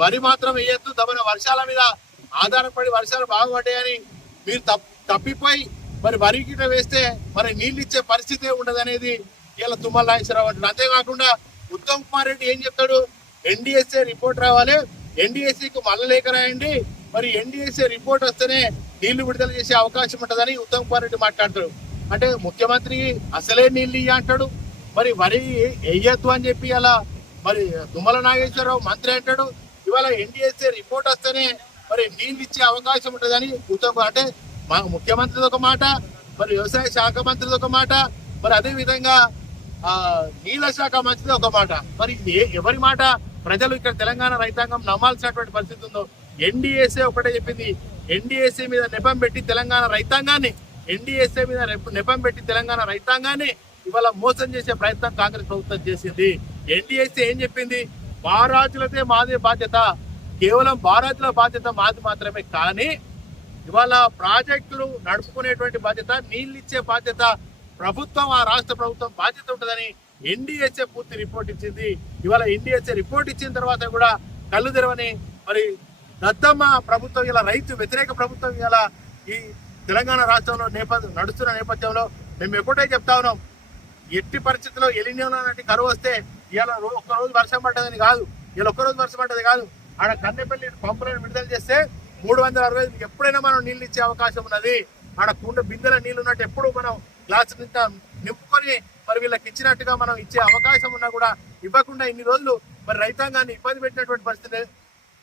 వరి మాత్రం వేయద్దు, దమన వర్షాల మీద ఆధారపడి వర్షాలు బాగుపడ్డాయని మీరు తప్పిపోయి మరి వరి గిట్ట వేస్తే మరి నీళ్ళు ఇచ్చే పరిస్థితే ఉండదనేది ఇలా తుమ్మల నాగేశ్వరరావు అంటారు. అంతేకాకుండా ఉత్తమ్ కుమార్ రెడ్డి ఏం చెప్తాడు, ఎన్డీఎస్ఏ రిపోర్ట్ రావాలి, ఎన్డీఎస్ఏకి మళ్ళీ లేఖ రాయండి, మరి ఎన్డీఎస్ఏ రిపోర్ట్ వస్తేనే నీళ్లు విడుదల చేసే అవకాశం ఉంటుందని ఉత్తమ్ కుమార్ రెడ్డి మాట్లాడతాడు. అంటే ముఖ్యమంత్రి అసలే నీళ్ళు ఇయ్య అంటాడు, మరి వరి వేయద్దు అని చెప్పి అలా మరి తుమ్మల నాగేశ్వరరావు మంత్రి అంటాడు. ఇవాళ ఎన్డీఎస్ఏ రిపోర్ట్ వస్తేనే మరి నీళ్ళు ఇచ్చే అవకాశం ఉంటుందని ఉత్తమ్, అంటే ముఖ్యమంత్రిది ఒక మాట, మరి వ్యవసాయ శాఖ మంత్రిది ఒక మాట, మరి అదే విధంగా నీళ్ళ శాఖ మంత్రిది ఒక మాట. మరి ఎవరి మాట ప్రజలు ఇక్కడ తెలంగాణ రైతాంగం నమ్మాల్సినటువంటి పరిస్థితి ఉందో. ఎన్డీఎస్ఏ ఒకటే చెప్పింది, ఎన్డీఎస్ఏ మీద నెపం పెట్టి తెలంగాణ రైతాంగాన్ని, ఎన్డీఎస్ఏ మీద నెపం పెట్టి తెలంగాణ రైతాంగాన్ని ఇవాళ మోసం చేసే ప్రయత్నం కాంగ్రెస్ ప్రభుత్వం చేసింది. ఎన్డీఎస్ఏ ఏం చెప్పింది, బారాజులదే మాదే బాధ్యత, కేవలం బారాజుల బాధ్యత మాది మాత్రమే, కానీ ఇవాళ ప్రాజెక్టులు నడుపుకునేటువంటి బాధ్యత, నీళ్ళు ఇచ్చే బాధ్యత ప్రభుత్వం, ఆ రాష్ట్ర ప్రభుత్వం బాధ్యత ఉంటుందని ఎన్డీఎస్ఏ పూర్తి రిపోర్ట్ ఇచ్చింది. ఇవాళ ఎన్డీఎస్ఏ రిపోర్ట్ ఇచ్చిన తర్వాత కూడా కళ్ళు తెరవని మరి దద్దమ్మ ప్రభుత్వం, ఇలా రైతు వ్యతిరేక ప్రభుత్వం ఇలా ఈ తెలంగాణ రాష్ట్రంలో నడుస్తున్న నేపథ్యంలో మేము ఎప్పుడే చెప్తా ఉన్నాం, ఎట్టి పరిస్థితుల్లో ఎలినియో లాంటి కరువు వస్తే ఇలా ఒక్కరోజు వర్షం పడ్డదని కాదు, ఇలా ఒక్కరోజు వర్షం పడ్డది కాదు, ఆడ కన్నెపల్లి పంపులను విడుదల చేస్తే 365 ఎప్పుడైనా మనం నీళ్ళు ఇచ్చే అవకాశం ఉన్నది. ఆడ కుండ బిందెల నీళ్ళు ఉన్నట్టు ఎప్పుడు మనం గ్లాసు నింపుకొని మరి వీళ్ళకి ఇచ్చినట్టుగా మనం ఇచ్చే అవకాశం ఉన్నా కూడా ఇవ్వకుండా ఇన్ని రోజులు మరి రైతాంగాన్ని ఇబ్బంది పెట్టినటువంటి పరిస్థితి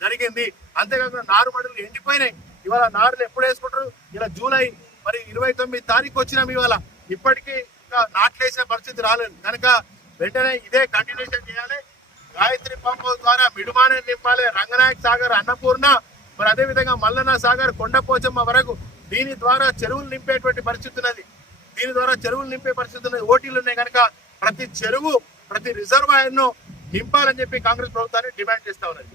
జరిగింది. అంతేకాకుండా నారుమడులు ఎండిపోయినాయి. ఇవాళ నారులు ఎప్పుడు వేసుకుంటారు, ఇలా జూలై మరి 29 తారీఖు వచ్చినాం, ఇవాళ ఇప్పటికీ ఇంకా నాట్లేసిన పరిస్థితి రాలేదు. కనుక వెంటనే ఇదే కంటిన్యూషన్ చేయాలి. గాయత్రి పంపు ద్వారా మిడుమానే నింపాలి, రంగనాయక్ సాగర్, అన్నపూర్ణ, మరి అదే విధంగా మల్లన్న సాగర్, కొండపోచమ్మ వరకు దీని ద్వారా చెరువులు నింపేటువంటి పరిస్థితి ఉన్నది. దీని ద్వారా చెరువులు నింపే పరిస్థితి ఉన్నది. ఓటీలు ఉన్నాయి కనుక ప్రతి చెరువు, ప్రతి రిజర్వాయర్ ను నింపాలని చెప్పి కాంగ్రెస్ ప్రభుత్వాన్ని డిమాండ్ చేస్తా ఉన్నది.